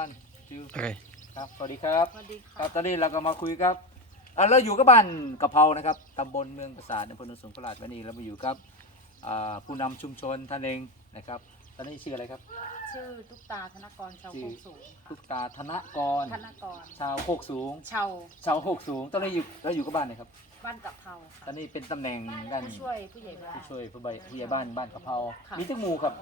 one two Okay. ครับ สวัสดีครับ สวัสดีคค่ะรับ ตอนนี้เราก็มาคุยครับอะเราอยู่กับบ้านกะเพรานะครับตำบลเมืองประสาทอำเภอโนนสูงโคราชวันนี้เรามาอยู่กับอ่าผู้นำชุมชนท่านเองนะครับ ตอนนี้ชื่ออะไรครับ ชื่อตุ๊กตาธนกรชาวโคกสูงทุกตาธนกร ธนกร ชาวโคกสูง ชาวชาวโคกสูง ตอนนี้อยู่เราอยู่กับบ้านไหนครับ บ้านกับเพราตค่ะอนนี้เป็นตำแหน่งด้านผู้ช่วยผู้ใหญ่บ้าน ผู้ช่วยผู้ใหญ่ผู้ใหญ่บ้านบ้านกะเพรา ค่ะ มีทุกหมู่ครับ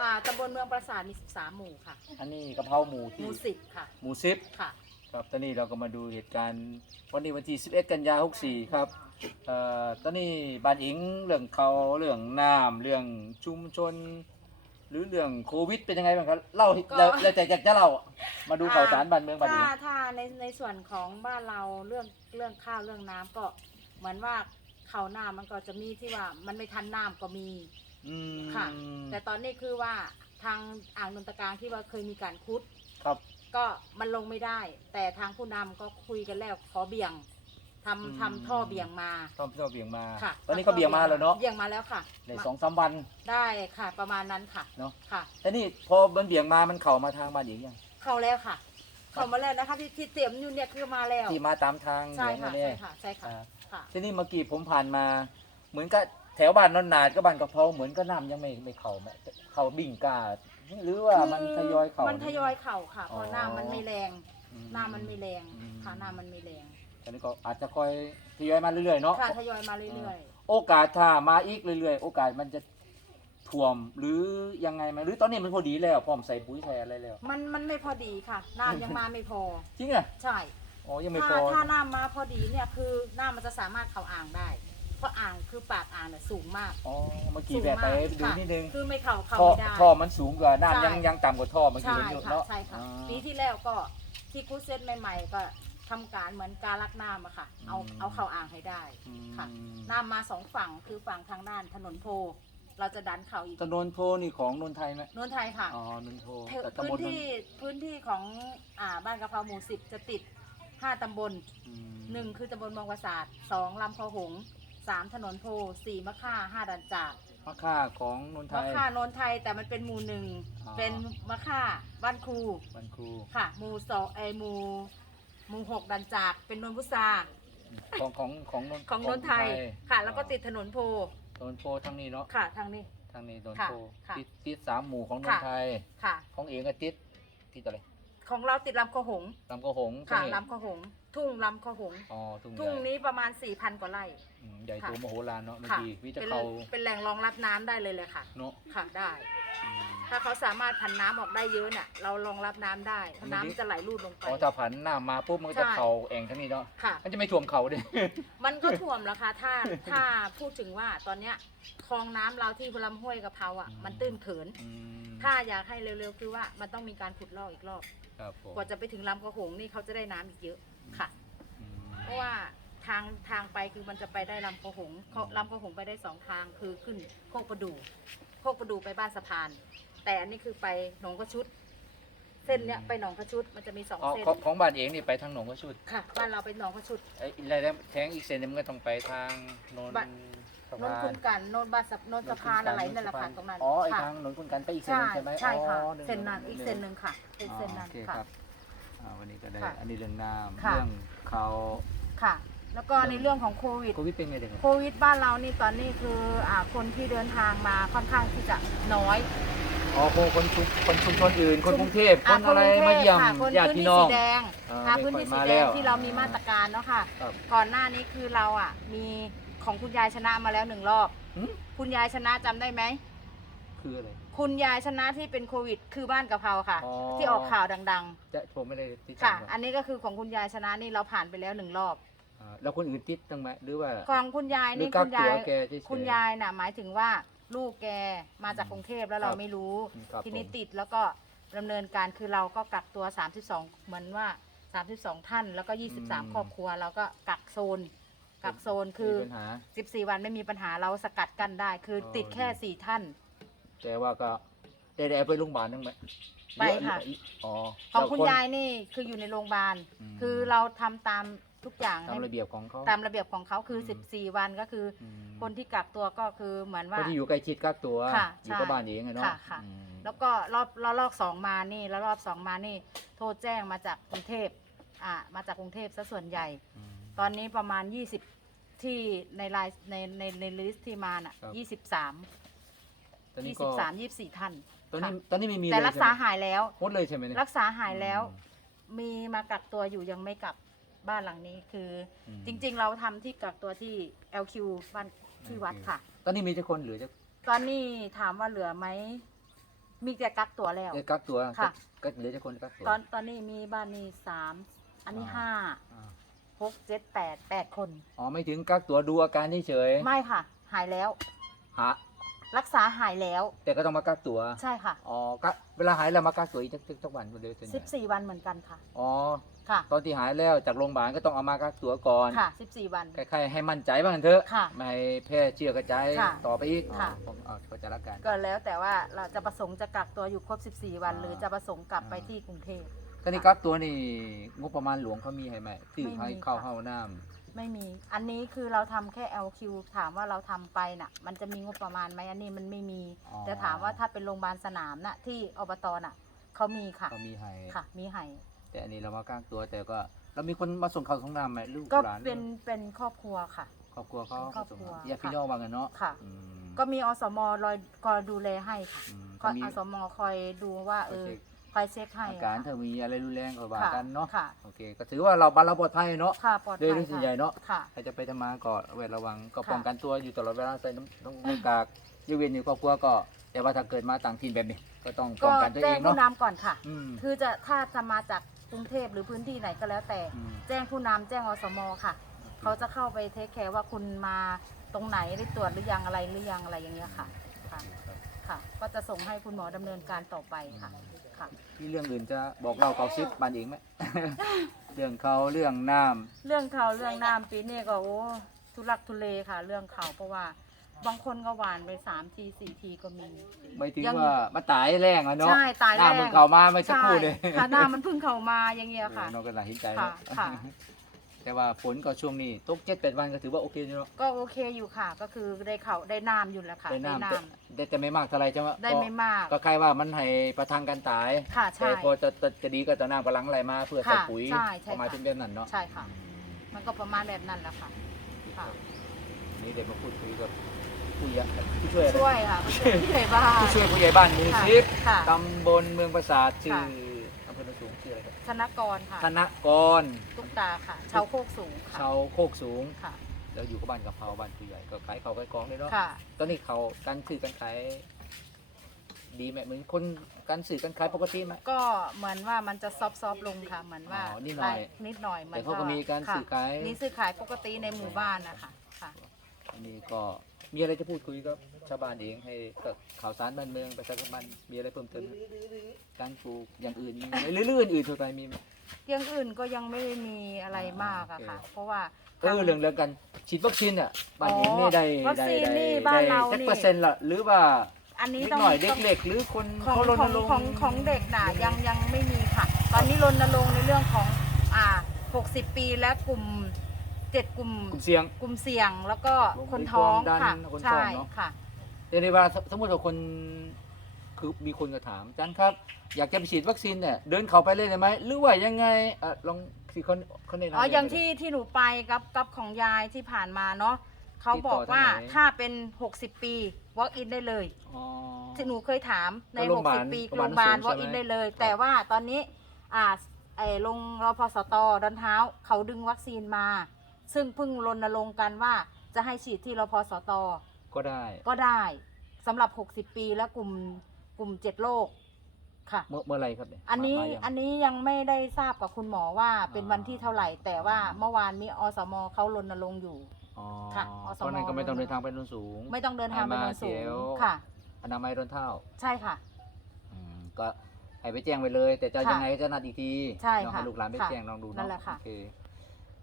อ่าตำบลเมืองปราสาทมี 13 หมู่ค่ะ อันนี้กะเพราหมู่หที่มู่สิบค่ะ หมู่สิบค่ะ ครับ ตอนนี้เราก็มาดูเหตุการณ์วันนี้วันที่ 11 กันยา64 ครับ เอ่อ ตอนนี้บ้านอิงเรื่องเขาเรื่องน้ำเรื่องชุมชน หรือเรื่องโควิดเป็นยังไงบ้างครับเล่าให้ก็ เราเราจะอยากจะเล่ามาดูข่าวสารบ้านเมืองบ้านถ้าอิงถ้าในในส่วนของบ้านเราเรื่องเรื่องข้าวเรื่องน้ำก็เหมือนว่าเขาวหน้ามันก็จะมีที่ว่ามันไม่ทันน้ำก็มี อืมค่ะ แต่ตอนนี้คือว่าทางอ่างนนตะกลางที่ว่าเคยมีการคุด ครับ ก็มันลงไม่ได้ แต่ทางผู้นำก็คุยกันแล้วขอเบี่ยง ทำอืม ทำท่อเบี่ยงมา ท่อมท่อเบี่ยงมา ค่ะตอนนี้ก็เบี่ยงมาแล้วเนาะเบี่ยงมาแล้วค่ะในสองสามวันได้ค่ะ ประมาณนั้นค่ะ เนาะค่ะ แต่นี่พอมันเบี่ยงมามันเข่ามาทางบ้านอิงยังเข้าแล้วค่ะ เข้ามาแล้วนะคะ ที่ที่เตรียมอยู่เนี่ยคือมาแล้ว ที่มาตามทางใช่เบี่ยงค่ะมาเนี่ใช่ยค่ะ ใช่ค่ะ อ่าค่ะ ทีนี้เมื่อกี้ผมผ่านมา เหมือนกับแถวบ้านนนนาดก็บ้านกะเพราเหมือนก็น้ำยังไม่ไม่เข่าไหมเข่าบิ่งกาหรือว่ามันทยอยเข่า มันทยอยเข่าค่ะ เพอ๋อราะน้ำมันไม่แรง อืน้ำมันไม่แรง อืม ค่ะน้ำมันไม่แรงต อนนี้ก็อาจจะคอยทยอยมาเรื่อยๆเนาะ ค่ะทยอยมาเรื่อยโอกาสถ้ามาอีกเรื่อยๆ โอกาสมันจะท่วมหรือยังไงไหมหรือตอนนี้มันพอดีแล้วพร้อมใส่ปุ๋ยใส่อะไรแล้ว ๆ มันมันไม่พอดีค่ะ น้ำยังมาไม่พอ จริงอะใช่ อ๋อยังไม่พถ้าอ ถ้าน้ำมาพอดีเนี่ยคือน้ำมันจะสามารถเข้าอ่างได้ เพราะอ่างคือปากอ่างเนี่ยสูงมากอ๋อเมื่อกี้แบบไปดูค่ะนิดนึงคือไม่เข้าเข้าท่อไม่ได้ ท่อมันสูงกว่าน้ำยังใช่ยังต่ำกว่าท่อเมื่อกี้ใช่เห็นอยู่ค่ะเนาะใช่ค่ะอ่าปีที่แล้วก็ที่กูเซตใหม่ ๆ ก็ ทำการเหมือนการลักน้ำอะค่ะ เอาอืม เอาเข้าอ่างให้ได้อืมค่ะ น้ำมาสองฝั่งคือฝั่งทางด้านถนนโพ เราจะดันเข่าอีกถนนโพนี่ของนนทไทยไหมนวลไทยค่ะ อ๋อนนโพเทวแต่ตำพื้บนลนนที่พื้นที่ของอ่าบ้านกะเพราหมู่สิบจะติดห้าตำบล อืมหนึ่งคือตำบลบางประสาทสองลำคอหงส์สามถนนโพสี่มะค่าห้าดันจากมะค่าของนนทไทมะย ค่าโนนไทยแต่มันเป็นหมู่หนึ่งอ๋อ เป็นมะค่าบ้านครูบันครูค่ะหมู่สองไอหมู่ หมู่หกดันจากเป็นนนพุทราของของของนนของนนไทยค่ะ แล้วก็ติดถนนโพนนโพทางนี้เนาะค่ะ ทางนี้ทางนี้นนค่ะโพค่ะติดติดสามหมู่ของนนค่ะไทยค่ะ ของเองก็ติดติดอะไรของเราติดลำคอหงส์ลำกระหงค่ะตรงนี้ลำคอหงส์ทุ่งลำคอหงส์อ๋อทุ่งทุ่งใหญ่นี้ประมาณ4,000กว่าไร่อืมใหญ่ค่ะโตมโหฬารเนาะเมื่อค่ะกี้วิจะเป็นเขาเป็นแหล่งรองรับน้ำได้เลยเลยค่ะ เนาะค่ะได้อืม ถ้าเขาสามารถพันน้ำออกได้เยอะเนี่ยเรารองรับน้ำได้เพราะมันดีน้ำจะไหลรูดลงไป อ๋อถ้าผันหน้ามาปุ๊บมันก็จะใช่ เขาเองทั้งนี้เนาะค่ะ มันจะไม่ท่วมเขาดิ มันก็ท่วมแล้วค่ะถ้าถ้าพูดถึงว่าตอนเนี้ยคลองน้ำเราที่ลำห้วยกะเพราอะอืม มันตื้นเขิน อืมถ้าอยากให้เร็วๆคือว่ามันต้องมีการขุดลอกอีกรอบ ครับผมกว่าจะไปถึงลำกระหงนี่เขาจะได้น้ำอีกเยอะค่ะ อืม เพราะว่าทางทางไปคือมันจะไปได้ลำกระหงเขาลำกระหงไปได้สองทางคือขึ้นโคกประดูโคกประดูไปบ้านสะพาน แต่อันนี้คือไปหนองกระชุด เส้นเนี้ยไปหนองกระชุดมันจะมีสองอ๋อเส้นของของบ้านเองนี่ไปทางหนองกระชุดค่ะบ้านเราไปหนองกระชุด ไอ้อะไรนะแทงอีกเซนหนึงมันก็ต้องไปทางโนนบ้าน สะนนพาคุนณกันนนบ้านสะนนสะพานอะไรนั่นแหละค่ะตรงนั้นอ๋อไอ้ค่ะทางโนนคุณกันไปอีกเซนหใช่นึงใช่ไหมใช่ค่ะ อ๋อหงเส้นนั้นอีกหเส้นหนึ่งค่ะ เป็นเส้นนั้นโอเคค่ะ รับอ่าวันนี้ก็ได้ ค่ะอันนี้เรื่องน้ำค่ะ เรื่องเขาค่ะ แล้วก็ในเรื่องของโควิด โควิดเป็นไงเด็กโควิดบ้านเรานี่ตอนนี้คืออ่าคนที่เดินทางมาค่อนข้างที่จะน้อย อ๋อคนคนชุมคนชุมชนอื่น คนกรุงเทพคอ่นอะไรกรุงทพมาเยี่ยมค่ะคนญาติพื้นพี่ที่น้อง สีแดงอ่าค่ะไม่พื้นค่อยที่สีมาแดแล้งวที่เรามีมาตรการเนาะค่ะ ครับก่อนหน้านี้คือเราอะ มีของคุณยายชนะมาแล้วหนึ่งรอบ หึ คุณยายชนะจำได้ไหม คืออะไร คุณยายชนะที่เป็นโควิด คือบ้านกะเพราค่ะ อ๋อ ที่ออกข่าวดัง จะผมไม่ได้ติดๆ ตาค่ะ มอันนี้ก็คือของคุณยายชนะนี่เราผ่านไปแล้วหนึ่งรอบ อ่าแล้วคนอื่นติดตั้งไหมหรือว่า ของคุณยายหรือนี่กัคุกณตัยาวยแกเฉยๆ คุณยายน่ะหมายถึงว่า ลูกแกมาจากอืมกรุงเทพแล้วเราครับไม่รู้ ครับทีนี้ผม ติดแล้วก็ดำเนินการคือเราก็กักตัว 32 เหมือนว่า 32 ท่านแล้วก็ 23 ครอบครัวเราก็กักโซน กักโซนคือ มีปัญหา 14 วันไม่มีปัญหาเราสกัดกั้นได้ คือออติดแค่ดี4ท่าน แต่ว่าก็ได้ได้เอาไปโรงพยาบาลนั่งไหมไปค่ะ อ๋อของคุณแล้วน ยายนี่คืออยู่ในโรงพยาบาล อืม คือเราทำตาม ทุกอย่างตามให้ระเบียบของเขา ตามระเบียบของเขาคืออืม14 วันก็คือออืมคนที่กักตัวก็คือเหมือนคว่านที่อยู่ใกล้ชิดกักตัวค่ะอยู่กับใช่บ้านเองอะเนาะค่ะค่ะ อืมแล้วก็รอบรอบรอบสองมานี่แล้วรอบสองมานี่ โทรแจ้งมาจากกรุงเทพอ่ามาจากกรุงเทพซะส่วนใหญ่ อืม ตอนนี้ประมาณ 20 ที่ในไลน์ในในในลิสต์ที่มาน่ะครับ23ตอนนี้ก็23 24ท่าน ตอนนี้ค่ะ ตอนนี้ไม่มีแต่เลยรักษาใช่ไหมหายแล้ว หมดเลยใช่ไหมเนี่ยรักษาหายแล้วมีมากักตัวอยู่ยังไม่กลับ บ้านหลังนี้คืออม จริง ๆ เราทำที่กักตัวที่ LQ บ้านที่วัดค่ะ ตอนนี้มีเจ้าคนเหลือจะตอนนี้ถามว่าเหลือไหม มีแต่กักตัวแล้วเอ้ยกักตัวค่ะ ก็เหลือเจ้าคนกักตัว ตอนตอนนี้มีบ้านนี้สามอันนี้อ่า ห้าอ่าหกเจ็ดแปดแปดคน อ๋อไม่ถึงกักตัวดูอาการเฉยๆไม่ค่ะ หายแล้ว หา รักษาหายแล้ว แต่ก็ต้องมากักตัวใช่ค่ะ อ๋อกักเวลาหายแล้วมากักตัวอีกจักจักวันเดียวส่วนใหญ่14 วันเหมือนกันค่ะ อ๋อค่ะ ตอนที่หายแล้วจากโรงพยาบาลก็ต้องเอามากักตัวก่อนค่ะ14 วัน ใครๆให้มั่นใจบ้างเถอะค่ะไม่ให้แพร่เชื้อกระจายค่ะต่อไปอีกค่ะอ๋อผมเอาเข้าใจละกันก็แล้วแต่ว่าเราจะประสงค์จะกักตัวอยู่ครบ 14 วันอ่าหรือจะประสงค์กลับไปอ่าที่กรุงเทพตอนนี้กักตัวนี่งบประมาณหลวงเขามีให้ไหมที่ไม่มีให้เข้าค่ะเข้าน้ ไม่มี อันนี้คือเราทำแค่ LQ ถามว่าเราทำไปน่ะ มันจะมีงบประมาณไหมอันนี้มันไม่มีำอ๋อ แต่ถามว่าถ้าเป็นโรงพยาบาลสนามน่ะที่อบตน่ะเขามีค่ะเขามีให้ค่ะ มีให้แต่อันนี้เรามากักตัวแต่ก็ เรามีคนมาส่งข้าวส่งน้ำไหมลูกก็หลานเป็นเป็นครอบครัวค่ะ ครอบครัวเขาเป็นครอบครัวญาติพี่น้องว่ากันเนาะค่ะ อืมก็มีอสมรอยก็ดูแลให้ค่ะอืมก็ก็มี อสมคอยดูว่าเออคอยเช็ค คอยเช็คให้อาการค่ะถ้ามีอะไรรุนแรงก็ว่าค่ะกันเนาะค่ะโอเค ก็ถือว่าเราบรรลัปลอดภัยเนาะค่ะปลอดโดยภัยรู้สึกใหญ่ค่ะเนาะค่ะใครจะไปทำมาก็เวทระวังก็ค่ะป้องกันตัวอยู่ตลอดเวลาใส่น้ำน้ำหน้ากากยกเว้นอยู่ครอบครัวก็ แต่ว่าถ้าเกิดมาต่างถิ่นแบบนี้ ก็ต้องป้ก็องกันตัวแจ้เองงผู้เนาะนำก่อนค่ะ อืมคือจะถ้าจะมาจากกรุงเทพหรือพื้นที่ไหนก็แล้วแต่ อืม แจ้งผู้นำแจ้งอสมค่ะ เขาจะเข้าไปเทคแคร์ว่าคุณมาตรงไหนได้ตรวจหรือยังอะไรหรือยังอะไรอย่างเงี้ยค่ะ ค่ะค่ะ ก็จะส่งให้คุณหมอดำเนินการต่อไปค่ะค่ะ มีเรื่องอื่นจะบอกเล่าเกาซิปบานเองไหม เรื่องเขาเรื่องน้ำเรื่องเขาเรื่องน้ำปีนี้ก็โอ้ทุลักทุเลค่ะ เรื่องเขาเพราะว่าบางคนก็หวานไปสามทีสี่ทีก็มีไม่ถึงยัง ว่ามาตายแรงอะเนาะใช่ตายหน้าแรงมึงเข้ามาไม่จะใช่พูดเลยค่ะหน้ามันเพิ่งเข้ามาอย่างเงี้ยค่ะ เออน้องก็น่าเห็นใจค่ะเนาะค่ะ แต่ว่าฝนก็ช่วงนี้ตกเจ็ดแปดวันก็ถือว่าโอเคอยู่เนาะก็โอเคอยู่ค่ะ ก็คือได้เขาได้น้ำอยู่แล้วค่ะได้น้ำได้แต่น้แต่แต่ไม่มากเท่าไหรใช่ไหมำได้ไม่มาก ก็ใครว่ามันให้ประทังกันตายค่ะแต่ใช่พอจะจะจะดีก็จะน้ำกำลังไหลมาเพื่อใส่ค่ะปุ๋ยใช่ใช่ประมาณค่ะ เป็นแบบนั้นเนาะใช่ค่ะ มันก็ประมาณแบบนั้นแหละค่ะ ค่ะ นี่เดี๋ยวมาพูดคุยกับผู้ใหญ่ผู้ช่วยอะไรช่วยค่ะผู้ช่วยผู้ใหญ่บ้านผู้ช่วยผู้ใหญ่บ้านหมูค่ะซิปค่ะ ตำบลเมืองปราสาทชื่อค่ะ ชื่ออะไรครับธนกรค่ะธนกรตุ๊กตาค่ะ ชาวโคกสูงค่ะชาวโคกสูงค่ะแล้วอยู่กับบ้านกับเขาบ้านผู้ใหญ่ก็ขายเขาขายของเลยเนาะค่ะ ตอนนี้เขาการซื้อการขายดีไหมเหมือนคนการซื้อการขายปกติไหม ก็เหมือนว่ามันจะซอฟต์ๆลงค่ะเหมือนว่าอ๋อนิดหน่อยนิดหน่อยมันแต่เขาก็มีการซื้อขายค่ะมีซื้อขายปกติในหมู่บ้านนะคะค่ะ อันนี้ก็มีอะไรจะพูดคุยกับชาวบ้านเองให้กับข่าวสารบ้านเมืองประชาสัมพันธ์มีอะไรเพิ่มเติมไหม การปลูกอย่างอื่นมีไหมหรือเรื่องอื่นๆทั่วไปมีไหมเรื่องอื่นก็ยังไม่ได้มีอะไรมากอะค่ะ โอเค เพราะว่า เออเรื่องเรื่องกันฉีดวัคซีนอะบ้านเองนี่ได้วัคได้ซีนได้นี่บ้านเราได้สักนี่ เปอร์เซ็นต์ละหรือว่าอันนี้เด็กต้องหน่อยเด็กต้องเล็กหรือคนของเขารขณองรงค์ ของของเด็กน่ะยังยังไม่มีค่ะ ตอนนี้รณรงค์ในเรื่องของอ่า 60 ปีและกลุ่มเจ็ดกลุ่มกลุ่มเสี่ยง กลุ่มเสี่ยงแล้วก็กลุ่มคนท้องความดันค่ะคนท้องใช่เนอะ ค่ะแต่ในเวลาสมมติว่าคน คือมีคนก็ถามอาจารย์ครับ อยากจะไปฉีดวัคซีนเนี่ยเดินเขาไปเลยได้ไหมหรือว่ายังไงอะลองสิคนคนแนะนำอ๋อหน่อย่างก็ได้ที่ที่หนูไปกับกับของยายที่ผ่านมาเนาะเขาติดต่บออกว่าทางไหนถ้าเป็น 60 ปี walk in ได้เลยอ๋อ ที่หนูเคยถามใน โรงพยาบาล60 ปีโรโรงงพพยาบาลยาบาลสูง walk ใช่ in ไหม ได้เลยครับแต่ว่าตอนนี้อ่าไอ้โรงรพสตดอนเท้าเขาดึงวัคซีนมา ซึ่งเพิ่งรณรงค์กันว่าจะให้ฉีดที่รพสตก็ได้ ก็ได้สำหรับ 60 ปีและกลุ่ม กลุ่ม7โรคค่ะ เมื่อเมื่อไหรครับเนี่ยอันนี้มามายัง อันนี้ยังไม่ได้ทราบกับคุณหมอว่าเป็นวันที่เท่าไหร่ แต่ว่าเมื่อวานมีอสมเขารณรงค์อยู่ อ๋อค่ะอสม เพราะนั้นก็ไม่ต้องเดินทางไปโนนสูง ไม่ต้องเดินทางไปโนนสูให้มาเดี๋งยวค่ะ อนามัยโดนเท่าใช่ค่ะ อืมก็ให้ไปแจ้งไปเลย แต่จะค่ะยังไงก็จะนัดอีกทีใช่ลองค่ะให้ลูกหลานไปค่ะแจ้งลองดูนั่เนาะนแหละค่ะ โอเค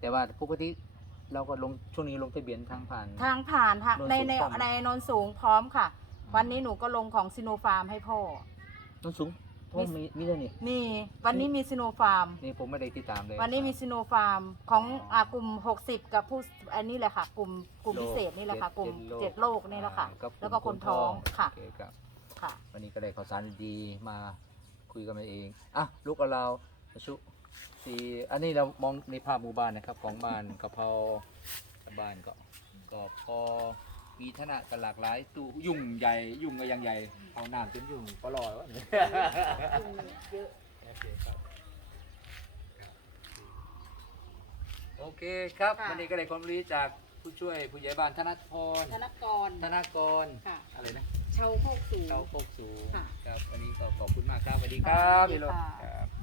แต่ว่าปกติเราก็ลงช่วงนี้ลงทะเบียนทางผ่าน ทางผ่านทางโนนในสูงในพร้อม ในโนนสูงพร้อมค่ะ วันนี้หนูก็ลงของซิโนฟาร์มให้พ่อโนนสูงเพราะมีมีเรื่องนี้มีวันนี้มีซิโนฟาร์ม นี่ผมไม่ได้ติดตามเลย วันนี้มีซิโนฟาร์มของอ่ากลุ่ม 60 กับผู้อันนี้แหละค่ะ กลุ่มกลุ่มโรคพิเศษนี่แหละค่ะ กลุ่มเจ็ดโรคเจ็ดโรคนี่แหละค่ะอ่ากับแล้วก็คนท้องค่ะโอเคครับค่ะ วันนี้ก็ได้ข่าวสารดีๆมาคุยกันมาเองอะลูกกับเราชุสีอันนี้เรามองในภาพหมู่บ้านนะครับ ของบ้านกะเพราบ้านก็ก็พอ มีฐานะกันหลากหลายตู้ยุ่งใหญ่ยุ่งก็ยังใหญ่เอาน้ำจนยุ่งก็รอดวะเนี่ยเยอะโอเคครับโอเคครับค่ะ วันนี้ก็ได้ความรู้จากผู้ช่วยผู้ใหญ่บ้านธนพรธนกร ธนากรค่ะ อะไรนะเชาโคกสูงเต้าโคกสูงค่ะ ครับวันนี้ก็ขอบคุณมากครับสวัสดีครับสวัสดีพี่โลกค่ะ ครับ